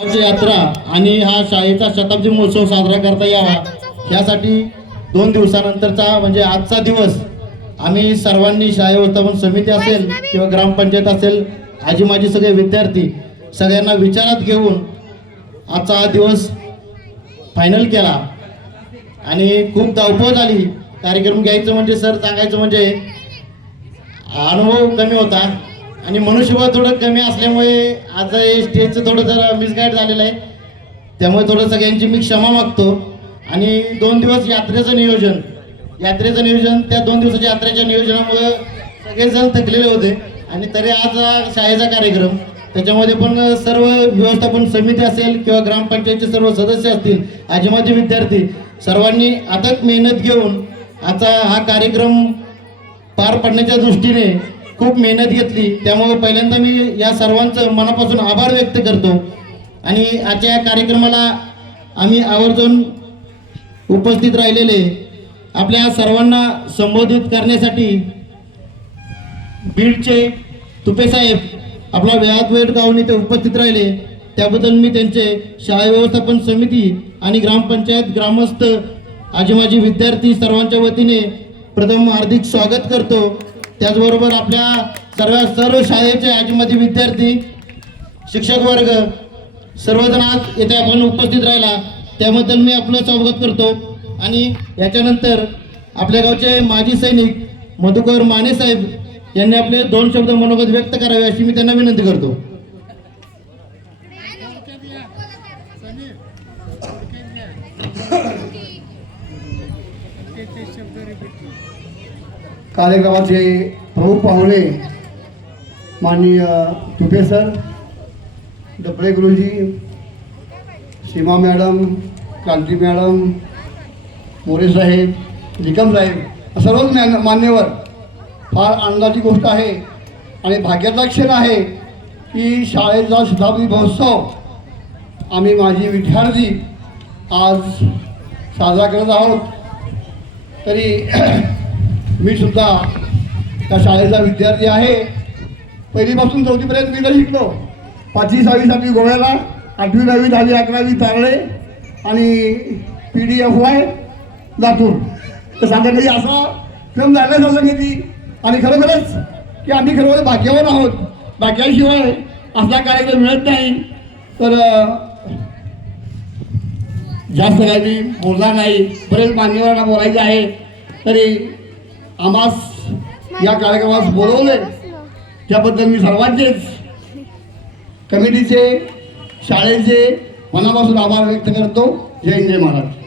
यात्रा आणि हा शाळेचा शताब्दी महोत्सव साजरा करता यावा. यासाठी दोन दिवसानंतरचा म्हणजे आजचा दिवस. आम्ही सर्वांनी शाळे व्यवस्थापन समिती असेल किंवा ग्रामपंचायत असेल आजी माझी सगळे विद्यार्थी सगळ्यांना विचारात घेऊन आजचा हा दिवस फायनल केला. आणि खूप धावपळ झाली. कार्यक्रम घ्यायचं म्हणजे सर सांगायचं म्हणजे अनुभव कमी होता. आणि मनुष्यबळ थोडं कमी असल्यामुळे आज हे स्टेजचं थोडं जरा मिसगाईड झालेलं आहे. त्यामुळे थोडं सगळ्यांची मी क्षमा मागतो. आणि दोन दिवस यात्रेचं नियोजन. यात्रेचं नियोजन त्या दोन दिवसाच्या यात्रेच्या नियोजनामुळं सगळेजण थकलेले होते. आणि तरी आज हा शाळेचा कार्यक्रम. त्याच्यामध्ये पण सर्व व्यवस्थापन समिती असेल किंवा ग्रामपंचायतचे सर्व सदस्य असतील आजीमाजी विद्यार्थी सर्वांनी अथक मेहनत घेऊन आता हा कार्यक्रम पार पडण्याच्या दृष्टीने खूप मेहनत घेतली. त्यामुळे पहिल्यांदा मी या सर्वांचं मनापासून आभार व्यक्त करतो. आणि आजच्या या कार्यक्रमाला आम्ही आवर्जून उपस्थित राहिलेले आपल्या सर्वांना संबोधित करण्यासाठी बीडचे तुपेसाहेब आपला वेळात वेळ गावून इथे उपस्थित राहिले. त्याबद्दल मी त्यांचे शाळा व्यवस्थापन समिती आणि ग्रामपंचायत ग्रामस्थ आजीमाजी विद्यार्थी सर्वांच्या वतीने प्रथम हार्दिक स्वागत करतो. त्याचबरोबर आपल्या सर्व सर्व शाळेचे आजीमाजी विद्यार्थी शिक्षक वर्ग सर्वजण आज येथे आपण उपस्थित राहिला. त्याबद्दल मी आपलं स्वागत करतो. आणि याच्यानंतर आपल्या गावचे माजी सैनिक मधुकर माने साहेब यांनी आपले दोन शब्द मनोगत व्यक्त करावे अशी मी त्यांना विनंती करतो. कार्यक्रमाचे प्रमुख पाहुणे माननीय तुपे सर डबळे गुरुजी सीमा मॅडम क्रांती मॅडम मोरे साहेब निकम साहेब सर्वच मॅन मान्यवर. फार आनंदाची गोष्ट आहे आणि भाग्याचा क्षण आहे की शाळेचा शताब्दी महोत्सव आम्ही माझी विद्यार्थी आज साजरा करत आहोत. तरी मी सुद्धा त्या शाळेचा विद्यार्थी आहे. पहिलीपासून चौथीपर्यंत मी तर शिकलो. पाचवी सहावी सातवी गोव्याला आठवी नववी दहावी अकरावी तारळे आणि P D F Y Latur. तर सांगितलं असा क्रम झाला असं किती आणि खरोखरच की आम्ही खरोखर भाग्यवान आहोत. भाग्याशिवाय असा कार्यक्रम मिळत नाही. तर जास्त काही मी बोलणार नाही. बरेच मान्यवरांना बोलायचे आहे. तरी आम्हास या कार्यक्रमास बोलवले. त्याबद्दल मी सर्वांचेच कमिटीचे शाळेचे मनापासून आभार व्यक्त करतो. जय जय महाराज